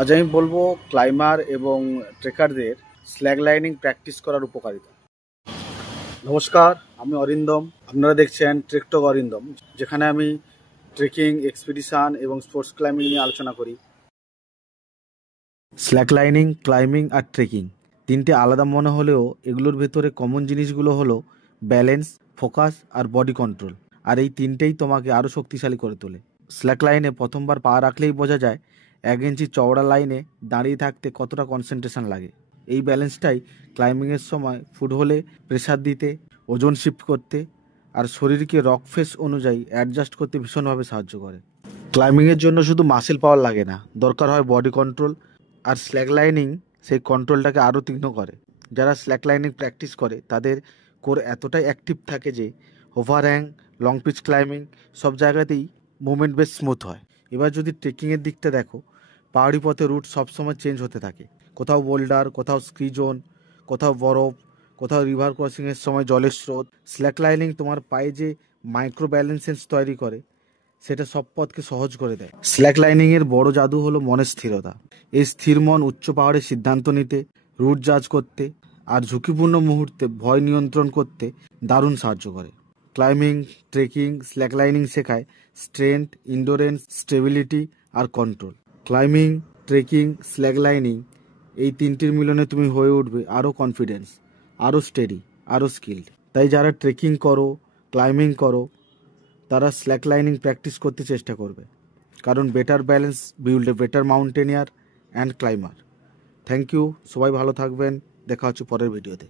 আজ আমি বলবো ক্লাইমার এবং ট্রেকারদের স্ল্যাগ লাইনিং প্র্যাকটিস করার উপকারিতা। নমস্কার, আমি অরিন্দম। আপনারা দেখছেন ট্রেকটক অরিন্দম, যেখানে আমি ট্রেকিং, এক্সপিডিশন এবং স্পোর্টস ক্লাইম্বিং নিয়ে আলোচনা করি। স্ল্যাগ লাইনিং, ক্লাইম্বিং আর ট্রেকিং তিনটে আলাদা মনে হলেও এগুলোর ভেতরে কমন জিনিসগুলো হলো ব্যালেন্স, ফোকাস আর বডি কন্ট্রোল। আর এই তিনটেই তোমাকে আরও শক্তিশালী করে তোলে। স্ল্যাক লাইনে প্রথমবার পা রাখলেই বোঝা যায় 1 ইঞ্চি চওড়া লাইনে দাঁড়িয়ে থাকতে কতটা কনসেন্ট্রেশন লাগে। এই ব্যালেন্সটাই ক্লাইম্বিংয়ের সময় ফুট হলে প্রেশার দিতে, ওজন শিফট করতে আর শরীরকে রক ফেস অনুযায়ী অ্যাডজাস্ট করতে ভীষণভাবে সাহায্য করে। ক্লাইম্বিংয়ের জন্য শুধু মাসেল পাওয়ার লাগে না, দরকার হয় বডি কন্ট্রোল। আর স্ল্যাক লাইনিং সেই কন্ট্রোলটাকে আরও তীক্ষ্ণ করে। যারা স্ল্যাক লাইনিং প্র্যাকটিস করে তাদের কোর এতটাই অ্যাক্টিভ থাকে যে ওভারহ্যাং, লং পিচ ক্লাইম্বিং সব জায়গাতেই মুভমেন্ট বেশ স্মুথ হয়। এবার যদি ট্রেকিংয়ের দিকটা দেখো, পাহাড়ি পথে রুট সবসময় চেঞ্জ হতে থাকে। কোথাও বোল্ডার, কোথাও স্কি জোন, কোথাও বরফ, কোথাও রিভার ক্রসিংয়ের সময় জলের স্রোত। স্ল্যাক লাইনিং তোমার পায়ে যে মাইক্রো ব্যালেন্সেন্স তৈরি করে সেটা সব পথকে সহজ করে দেয়। স্ল্যাক লাইনিংয়ের বড় জাদু হলো মনের স্থিরতা। এই স্থির মন উচ্চ পাহাড়ে সিদ্ধান্ত নিতে, রুট জাজ করতে আর ঝুঁকিপূর্ণ মুহূর্তে ভয় নিয়ন্ত্রণ করতে দারুণ সাহায্য করে। ক্লাইম্বিং, ট্রেকিং, স্ল্যাক লাইনিং শেখায় স্ট্রেংথ, ইন্ডোরেন্স, স্টেবিলিটি আর control. Climbing, trekking, slack lining এই তিনটির মিলনে তুমি হয়ে উঠবে আরও কনফিডেন্স, আরও স্টেডি, আরও স্কিলড। তাই যারা ট্রেকিং করো, ক্লাইম্বিং করো, তারা স্ল্যাক লাইনিং প্র্যাকটিস করতে চেষ্টা করবে, কারণ better balance build a better mountaineer and climber. Thank you, সবাই ভালো থাকবেন। দেখা হচ্ছে পরের ভিডিওতে।